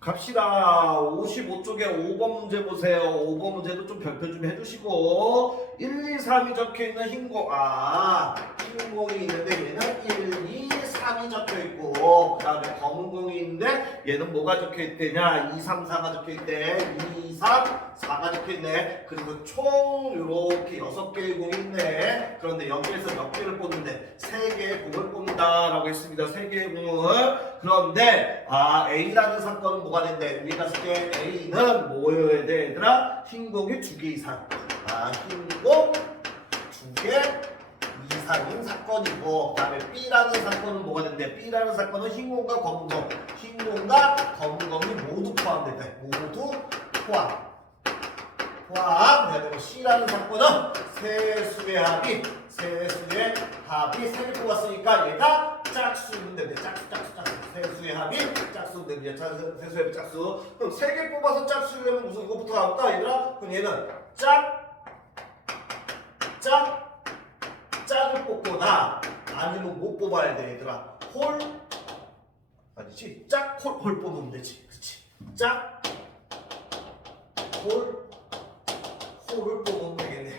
갑시다. 55쪽에 5번 문제 보세요. 5번 문제도 좀 별표 좀 해주시고 1, 2, 3이 적혀있는 흰공 흰공이 있는데 얘는 1, 2, 3이 적혀있고 그 다음에 검은 공이 있는데 얘는 뭐가 적혀있대냐 2, 3, 4가 적혀있대 2, 3, 4가 적혀있네. 그리고 총 이렇게 6개의 공이 있네. 그런데 여기에서 몇 개를 뽑는데 3개의 공을 뽑는다 라고 했습니다. 3개의 공을. 그런데 A라는 사건은 뭐가 된대? 우리가 봤을 때 A는 뭐여야 돼 얘들아? 흰공이 2개 이상 흰공 2개 이상인 사건이고 그 다음에 B라는 사건은 뭐가 된대? B라는 사건은 흰공과 검은공 흰공과 검은공이 모두 포함된대. 모두 포함해야 되고 C라는 사건은 세수의 합이 3개 뽑았으니까 얘가 짝수면 되네. 짝수 세수의 합이 짝수면 되네. 세수의 합이 짝수. 그럼 3개 뽑아서 짝수려면 무슨 이거부터 나올까 얘들아? 그럼 얘는 짝을 뽑거나 아니면 못 뽑아야 돼 얘들아. 홀 아니지? 홀 뽑으면 되지. 그렇지? 홀을 뽑으면 되겠네.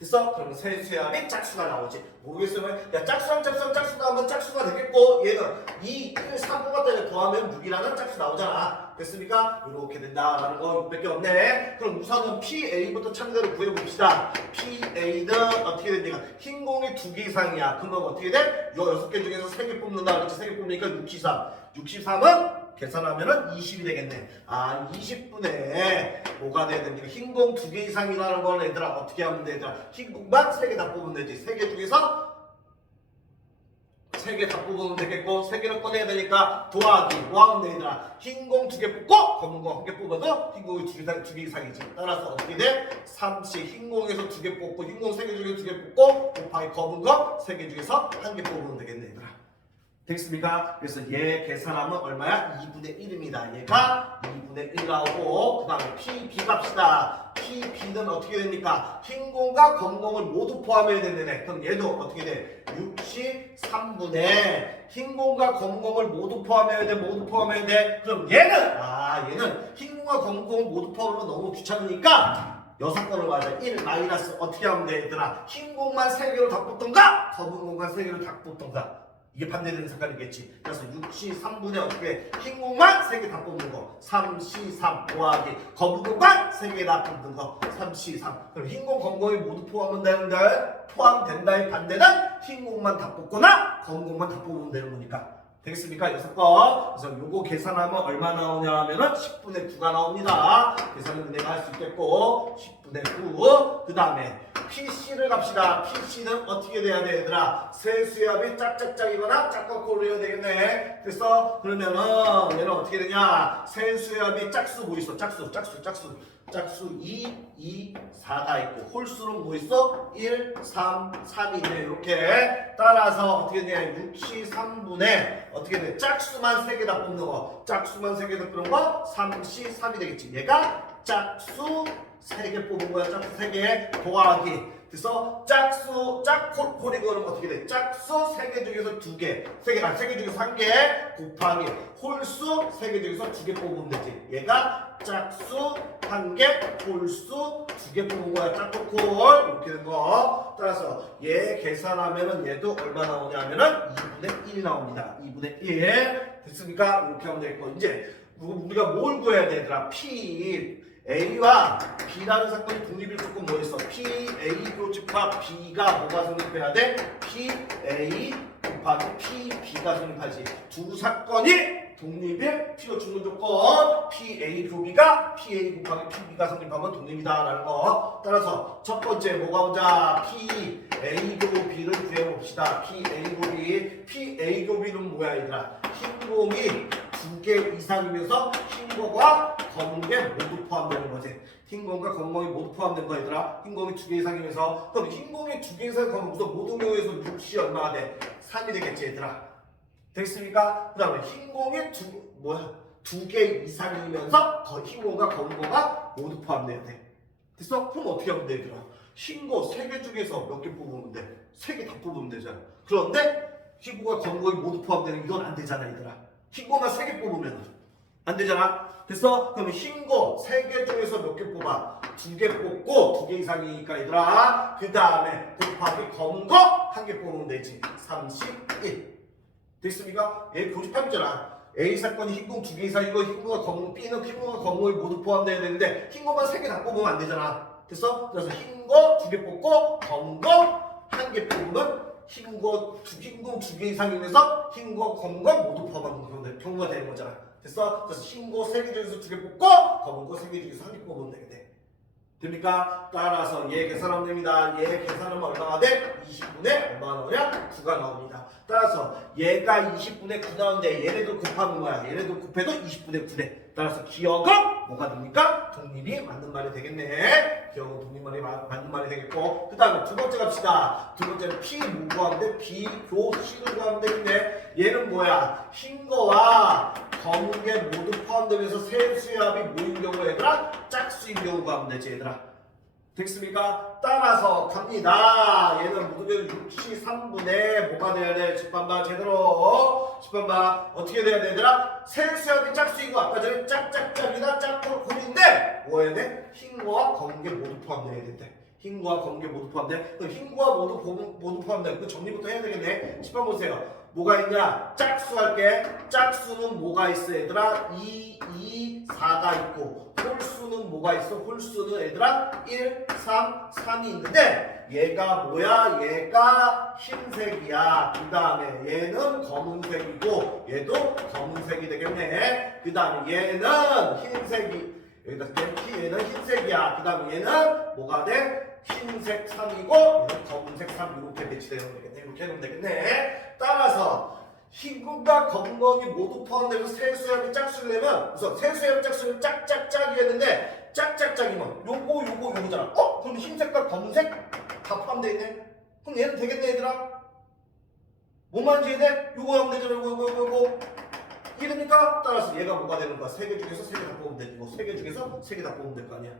됐어? 그러면 세수의 합이 짝수가 나오지. 모르겠으면 야 짝수가 하면 짝수가 되겠고 얘는 2, 1, 3 뽑았다 더하면 6이라는 짝수 나오잖아. 됐습니까? 이렇게 된다라는 거 6밖에 없네. 그럼 우선은 PA부터 참대로 구해봅시다. PA는 어떻게 됩니까? 흰 공이 2개 이상이야. 그럼 어떻게 돼? 요 6개 중에서 3개 뽑는다. 그렇지? 3개 뽑으니까 63. 63은 계산하면은 20이 되겠네. 20분에 뭐가 돼야 됩니까? 흰공 2개 이상이라는 건 얘들아 어떻게 하면 돼? 얘들아 흰공만 3개 다 뽑으면 되지. 3개 중에서 3개 다 뽑으면 되겠고 3개를 꺼내야 되니까 더하기 뭐 하면 돼 얘들아? 흰공 2개 뽑고 검은공 1개 뽑아도 흰공이 2개 이상이지. 따라서 어떻게 돼? 30 흰공에서 2개 뽑고 흰공 3개 중에서 2개 뽑고 곱하기 검은공 3개 중에서 1개 뽑으면 되겠네 얘들아. 되겠습니까? 그래서 얘 계산하면 얼마야? 2분의 1입니다. 얘가 2분의 1 나오고 그 다음에 PB 갑시다. PB는 어떻게 됩니까? 흰공과 검공을 모두 포함해야 되네. 그럼 얘도 어떻게 돼? 63분의 흰공과 검공을 모두 포함해야 돼. 그럼 얘는 흰공과 검공을 모두 포함하면 너무 귀찮으니까 6건을 맞아. 1 마이너스 어떻게 하면 돼 얘들아? 흰공만 3개로 다 뽑던가 검은공만 3개로 다 뽑던가. 이게 반대되는 색깔이겠지. 그래서 63분의 어떻게 흰공만 3개 다 뽑는 거 3C3 더하기 검은공만 3개 다 뽑는 거 3C3. 그럼 흰공 검공이 모두 포함된다의 반대는 흰공만 다 뽑거나 검은공만 다 뽑으면 되는 거니까. 되겠습니까? 6건. 그래서 요거 계산하면 얼마 나오냐 하면은 10분의 9가 나옵니다. 계산은 내가 할 수 있겠고 10분의 9. 그 다음에 PC를 갑시다. PC는 어떻게 돼야 돼 얘들아? 세수의 합이 짝짝짝이거나 짝꿍꼴을 해야 되겠네. 됐어? 그러면은 얘는 어떻게 되냐? 세수의 합이 짝수 뭐 있어? 짝수 2, 2, 4가 있고 홀수는 뭐 있어? 1, 3, 3이 있네. 이렇게 따라서 어떻게 되냐? 63분의 어떻게 돼? 짝수만 3개 다 뽑는 거. 짝수만 3개 다 뽑는 거 3C3이 되겠지. 얘가 짝수 3개 뽑은 거야. 짝수 3개 더하기. 그래서 짝콜이 그러면 어떻게 돼? 짝수 3개 중에서 2개. 3개 중에서 1개 곱하기 홀수 3개 중에서 2개 뽑으면 되지. 얘가 짝수 1개, 홀수 2개 뽑은 거야. 짝콜 이렇게 된 거. 따라서 얘 계산하면은 얘도 얼마 나오냐면은 2분의 1이 나옵니다. 2분의 1. 됐습니까? 이렇게 하면 되겠고 이제 우리가 뭘 구해야 돼 얘들아? A와 B라는 사건이 독립일 조건 뭐 있어? PA 교집합 B가 뭐가 성립해야 돼? PA 곱하기 PB가 성립하지. 두 사건이 독립일 필요 충분 조건 PA 교비가 PA 곱하기 PB가 성립하면 독립이다라는 거. 따라서 첫 번째 뭐가 오자? PA 교비를 구해봅시다. PA 교비는 뭐야 얘들아? 흰공이 2개 이상이면서 흰공과 검은게 모두 포함되는 거지. 흰공과 검은공이 모두 포함된 거 얘들아. 흰공이 2개 이상이면서 그럼 흰공이 2개 이상 그러면 우선 모든 경우에서 6이 얼마가 돼? 3이 되겠지 얘들아. 됐습니까? 그 다음에 흰공이 2개 이상이면서 흰공과 검은공가 모두 포함돼야 돼. 됐어? 그럼 어떻게 하면 돼 얘들아? 흰거 3개 중에서 몇 개 뽑으면 돼? 3개 다 뽑으면 되잖아. 그런데 흰공과 검은공이 모두 포함되는 이건 안 되잖아 얘들아. 흰공만 3개 뽑으면 안 되잖아. 됐어? 그럼 흰 거 3개 중에서 몇 개 뽑아? 2개 뽑고 2개 이상이니까 얘들아. 그 다음에 곱하기 검은 거 1개 뽑으면 되지. 31. 됐습니까? 얘 교집합이잖아. A 사건이 흰 공 2개 이상이고 흰 거가 검은 B는 흰 거가 검은이 모두 포함되어야 되는데 흰 거만 3개 다 뽑으면 안 되잖아. 됐어? 그래서 흰 거 2개 뽑고 검은 거 1개 뽑으면 흰 공 2개 이상이면서 흰 거 검은 거 모두 포함하는 경우가 되는 거잖아. 됐어? 그래서 흰 거 3개 중에서 2개 뽑고 검은 거 3개 중에서 1개 뽑으면 되겠네. 됩니까? 따라서 얘 계산하면 됩니다. 얘 계산하면 얼마가 돼? 20분의 얼마가 나오냐? 9가 나옵니다. 따라서 얘가 20분의 9 나오는데 얘네도 곱하면 뭐야? 얘네도 곱해도 20분의 9네. 따라서 기억은 뭐가 됩니까? 독립이 맞는 말이 되겠네. 기억은 독립말이 맞는 말이 되겠고, 그 다음에 두 번째 갑시다. 두 번째는 P 뭐 구하면 돼? 비교식을 구하면 되겠네. 얘는 뭐야? 흰 거와 검은 게 모두 포함되면서 세 수의 합이 모인 경우 얘들아 짝수인 경우 구하면 되지 얘들아. 됐습니까? 따라서 갑니다. 얘는 모두 63분의 뭐가 돼야 돼? 집반바 제대로. 집반바 어떻게 돼야 돼 얘들아? 세 수의 합이 짝수이고 아까 전에 짝짝짝이나 짝콜콜인데 뭐 해야 돼? 흰 거와 검은 게 모두 포함돼야 된대. 흰 거와 검은 게 모두 포함돼. 그럼 흰 거와 모두 포함돼. 그 정리부터 해야 되겠네. 집반 보세요. 뭐가 있냐? 짝수 할게. 짝수는 뭐가 있어 얘들아? 2, 2, 4가 있고 홀수는 뭐가 있어? 홀수는 얘들아 1, 3, 3이 있는데 얘가 뭐야? 얘가 흰색이야. 그 다음에 얘는 검은색이고 얘도 검은색이 되겠네. 그 다음에 얘는 흰색이 여기다 얘는 흰색이야. 그 다음에 얘는 뭐가 돼? 흰색 3이고 얘는 검은색 3 이렇게 배치되면 되겠네. 이렇게 해놓으면 되겠네. 따라서 흰 공과 검은 공이 모두 포함되면서 세수합이 짝수를 내면 우선 세수합이 짝수를 짝짝짝이 했는데 짝짝짝이면 요거잖아. 그럼 흰색과 검은색 다 포함되어 있네. 그럼 얘는 되겠네 얘들아. 뭐만 지어야 돼? 요거 하면 되잖아. 요거 이러니까 따라서 얘가 뭐가 되는 거야? 3개 중에서 3개 다 뽑으면 되고 3개 중에서 3개 다 뽑으면 될 거 아니야.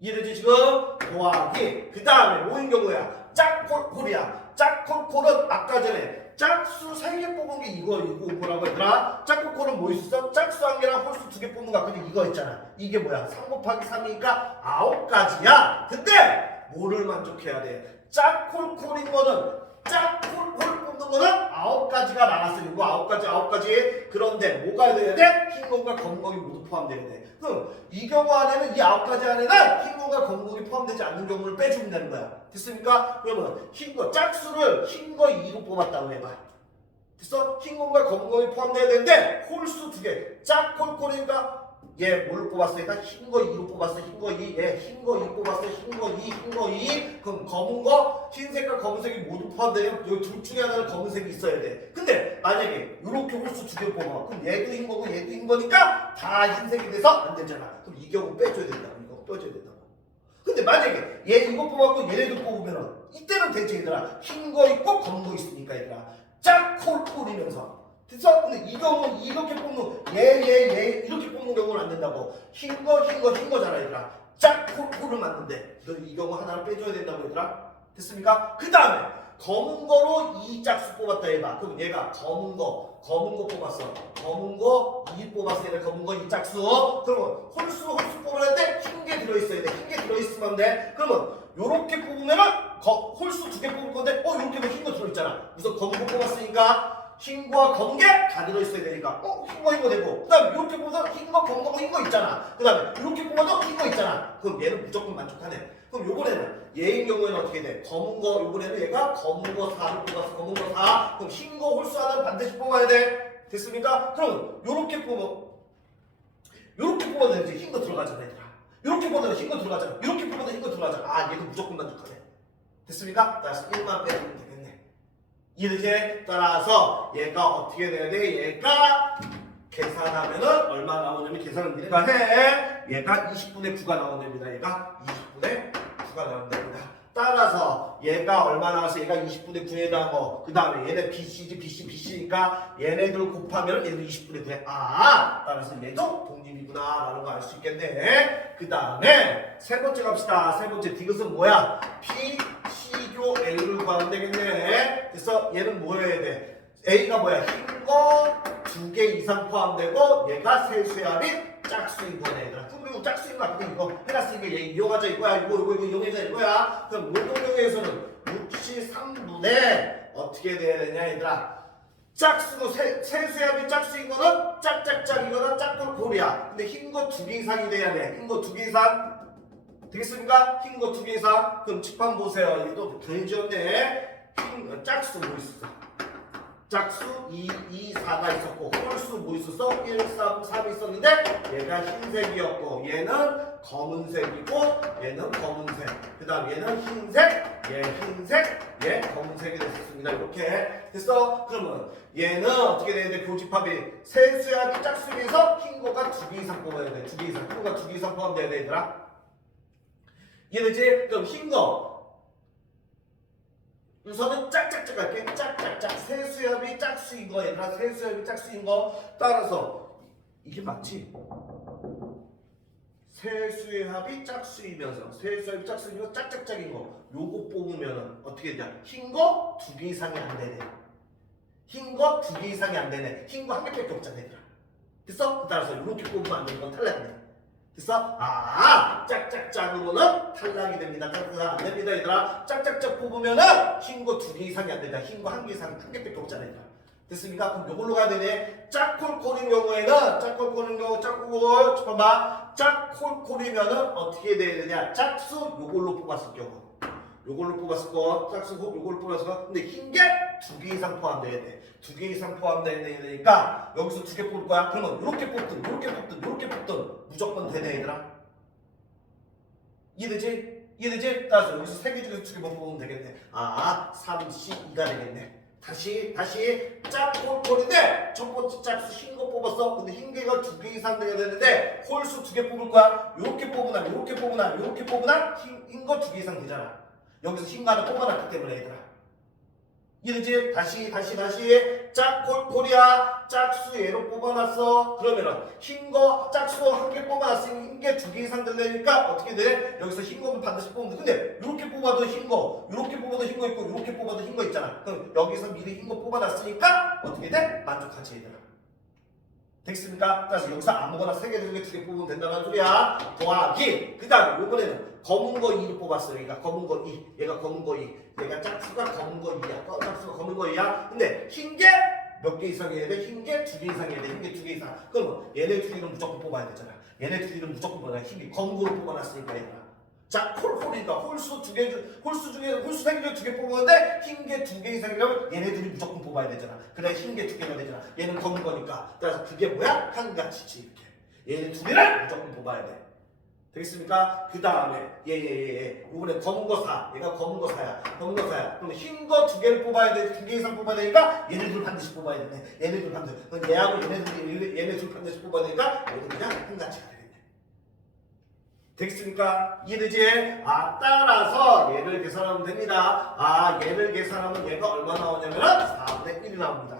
이해되지 지금? 더하기 그 다음에 뭐인 경우야? 짝콜콜이야. 짝콜콜은 아까 전에 짝수 3개 뽑은 게 이거라고 얘들아. 짝콜콜은 뭐 있었어? 짝수 1개랑 홀수 2개 뽑는 거 아까 이거 있잖아. 이게 뭐야? 3 곱하기 3이니까 9가지야. 근데 뭐를 만족해야 돼? 짝콜콜인 거는 짝콜콜 뽑는 거는 9가지가 나왔어. 이거 9가지. 그런데 뭐가 돼야 돼? 흰 공과 검은 공이 모두 포함돼야 돼. 그럼 이 경우 안에는 이 9가지 안에는 흰 공과 검은 공이 포함되지 않는 경우를 빼주면 되는 거야. 됐습니까? 그러면 흰 거 짝수를 흰 거 2로 뽑았다고 해봐. 됐어? 흰 공과 검은 공이 포함돼야 되는데 홀수 2개. 짝콜콜이니까 얘 뭘로 뽑았어? 일단 흰 거 2로 뽑았어. 흰 거 2. 얘 흰 거 2 뽑았어. 흰 거 2, 흰 거 2. 그럼 검은 거, 흰색과 검은색이 모두 포함되면 여기 둘 중에 하나는 검은색이 있어야 돼. 근데 만약에 이렇게 홀수 2개 뽑아. 그럼 얘도 흰 거고 얘도 흰 거니까 다 흰색이 돼서 안 되잖아. 그럼 이 경우 빼줘야 된다고. 이거 빼줘야 된다고. 근데 만약에 얘 이거 뽑았고 얘네도 뽑으면은 이때는 되지 얘들아. 흰 거 있고 검은 거 있으니까 얘들아. 짝콜콜이면서. 됐어? 근데 이 경우는 이렇게 뽑는 얘 이렇게 뽑는 경우는 안 된다고. 흰 거잖아 얘들아. 짝콜콜을 맞는데 이 경우 하나를 빼줘야 된다고 얘들아. 됐습니까? 그 다음에 검은 거로 이 짝수 뽑았다 해봐. 그럼 얘가 검은 거 뽑았어. 검은 거 2 뽑았어. 얘가 검은 거 2 짝수. 그러면 홀수 뽑으는데 흰 게 들어있어야 돼. 흰 게 들어있으면 돼. 그러면 요렇게 뽑으면은 홀수 2개 뽑을 건데 요렇게 하면 흰 거 들어있잖아. 우선 검은 거 뽑았으니까 흰 거와 검은 게 다 들어있어야 되니까 흰 거 되고 그 다음에 이렇게 보면 흰 거 검은 거 흰 거 있잖아. 그 다음에 이렇게 보면 흰 거 있잖아. 그럼 얘는 무조건 만족하네. 그럼 요번에는 얘인 경우에는 어떻게 돼? 검은 거 요번에는 얘가 검은 거 4를 뽑았어. 검은 거 4. 그럼 흰 거 홀수 하나는 반드시 뽑아야 돼. 됐습니까? 그럼 요렇게 뽑으면 되지. 흰 거 들어가잖아 얘들아. 요렇게 뽑으면 흰 거 들어가잖아. 이렇게 뽑으면 흰 거 들어가잖아. 얘도 무조건 만족하네. 됐습니까? 따라서 1만 빼주면 되겠네. 이렇게 따라서 얘가 어떻게 돼야 돼? 얘가 계산하면은 얼마 나오냐면 계산을 네가 해. 얘가 20분의 9가 나온답니다. 얘가 20분의 9가 나온답니다. 따라서 얘가 얼마 나와서 얘가 20분의 9에 나오고 그 다음에 얘네 BC니까 얘네들 곱하면 얘도 20분의 9에 따라서 얘도 독립이구나 라는 거 알 수 있겠네. 그 다음에 세 번째 갑시다. 세 번째 디귿은 뭐야? P, C교 A를 구하면 되겠네. 그래서 얘는 뭐 해야 돼? A가 뭐야? 흰 거 두 개 이상 포함되고 얘가 세수의 합이 짝수인 거네 얘들아. 그리고 짝수인 거 같은 거 해놨으니까 얘 이용하자 이거야. 이거 이용하자 이거야. 그럼 물동경에서는 6시 3분에 어떻게 돼야 되냐 얘들아. 짝수고 세수의 합이 짝수인 거는 짝짝짝이거나 짝골골이야. 근데 흰 거 두 개 이상이 돼야 돼. 흰 거 두 개 이상 되겠습니까? 흰 거 두 개 이상. 그럼 칠판 보세요. 얘도 괜히 지었네. 짝수 뭐 있었어? 짝수 2, 2, 4가 있었고 홀수 뭐 있었어? 1, 3, 3이 있었는데 얘가 흰색이었고 얘는 검은색이고 얘는 검은색 그 다음 얘는 흰색 얘 흰색 얘 검은색이 됐습니다. 이렇게 됐어? 그러면 얘는 어떻게 되는데 교집합이 세수의 합이 짝수에서 흰 거가 두 개 이상 뽑아야 돼. 두 개 이상 흰 거가 두 개 이상 포함돼야 돼 얘들아. 이해되지? 그럼 흰거 우선은 짝짝짝 할게. 짝짝짝 세수의 합이 짝수인 거 얘들아. 세수의 합이 짝수인 거 따라서 이게 맞지? 세수의 합이 짝수이면서 세수의 합이 짝수인 거 짝짝짝인 거 요거 뽑으면 어떻게 되냐? 흰 거 두 개 이상이 안 되네. 흰 거 두 개 이상이 안 되네. 흰 거 한 개밖에 없잖아 얘들아. 됐어? 따라서 이렇게 뽑으면 안 되는 건 탈락이네. 됐어? 짝짝짝으로는 탈락이 됩니다. 탈락 안 됩니다 얘들아. 짝짝짝 뽑으면은 흰 거 두 개 이상이 안 된다. 흰 거 한 개 이상 한 개밖에 없잖아 얘들아. 됐습니까? 그럼 요걸로 가야 되네. 짝콜콜인 경우에는 짝콜콜인 경우 짝콜콜 잠깐만 짝콜콜이면은 어떻게 돼야 되냐? 짝수 요걸로 뽑았을 경우 요걸로 뽑았을 거 짝수 요걸로 뽑았을 거 근데 흰 게 두 개 이상 포함돼야 돼. 두 개 이상 포함돼야 되니까 여기서 두 개 뽑을 거야. 그러면 요렇게 뽑든 요렇게 뽑든 요렇게 뽑든 무조건 되네 얘들아. 이해되지? 이해되지? 따라서 여기서 세 개 중에서 두 개만 뽑으면 되겠네. 32가 되겠네. 다시 짝콜콜인데 첫 번째 짝수 흰 거 뽑았어. 근데 흰 개가 두 개 이상 돼야 되는데 홀수 두 개 뽑을 거야. 요렇게 뽑으나 요렇게 뽑으나 요렇게 뽑으나 흰 거 두 개 이상 되잖아. 여기서 흰 거 하나 뽑아놨기 때문에 얘들아. 이해되지? 다시 짝콜콜이야. 짝수 얘로 뽑아놨어. 그러면은 흰 거 짝수 한 개 뽑아놨으니 흰 개 두 개 이상 되려니까 어떻게 돼? 여기서 흰 거는 반드시 뽑으면 돼. 근데 이렇게 뽑아도 흰 거, 이렇게 뽑아도 흰 거 있고 이렇게 뽑아도 흰 거 있잖아. 그럼 여기서 미리 흰 거 뽑아놨으니까 어떻게 돼? 만족하지 얘들아. 됐습니까? 따라서 여기서 아무거나 세 개 중에 두 개 뽑으면 된다는 소리야. 더하기. 그 다음에 이번에는 검은 거 2를 뽑았어요. 얘가 검은 거 2. 얘가 검은 거 2. 얘가 짝수가 검은 거 2야. 짝수가 검은 거 2야. 근데 흰 게 몇 개 이상 해야 돼? 흰 게 두 개 이상 해야 돼. 흰 게 두 개 이상. 그럼 얘네 두 개는 무조건 뽑아야 되잖아. 얘네 두 개는 무조건 뽑아야 돼. 흰 게 검은 거로 뽑아놨으니까 얘들아. 자, 콜콜이니까 홀수 세 개 중에 두 개 뽑았는데 흰 게 두 개 이상이라면 얘네들이 무조건 뽑아야 되잖아. 그래 흰 게 두 개가 되잖아. 얘는 검은 거니까. 따라서 그게 뭐야? 한 가지지 이렇게. 얘네 두 개를 무조건 뽑아야 돼. 되겠습니까? 그 다음에 이번에 검은 거 4. 얘가 검은 거 4야. 검은 거 4야. 그럼 흰 거 두 개를 뽑아야 돼. 두 개 이상 뽑아야 되니까 얘네들 반드시 뽑아야 되네. 얘네들 반드시. 그럼 얘하고 얘네들 반드시 뽑아야 되니까 얘도 그냥 한 가지가 되겠네. 되겠습니까? 이해되지? 따라서 얘를 계산하면 됩니다. 얘를 계산하면 얘가 얼마 나오냐면 4분의 1이 나옵니다.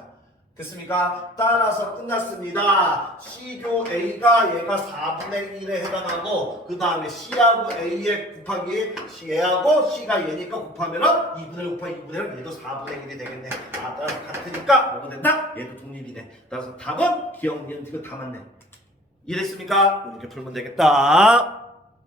됐습니까? 따라서 끝났습니다. C교 A가 얘가 4분의 1에 해당하고 그 다음에 C하고 A에 곱하기 얘하고 C가 얘니까 곱하면은 2분의 1 곱하기 2분의 1 얘도 4분의 1이 되겠네. 따라서 같으니까 뭐가 된다? 얘도 독립이네. 따라서 답은 기억, 니은, 이거 다 맞네. 이해됐습니까? 이렇게 풀면 되겠다.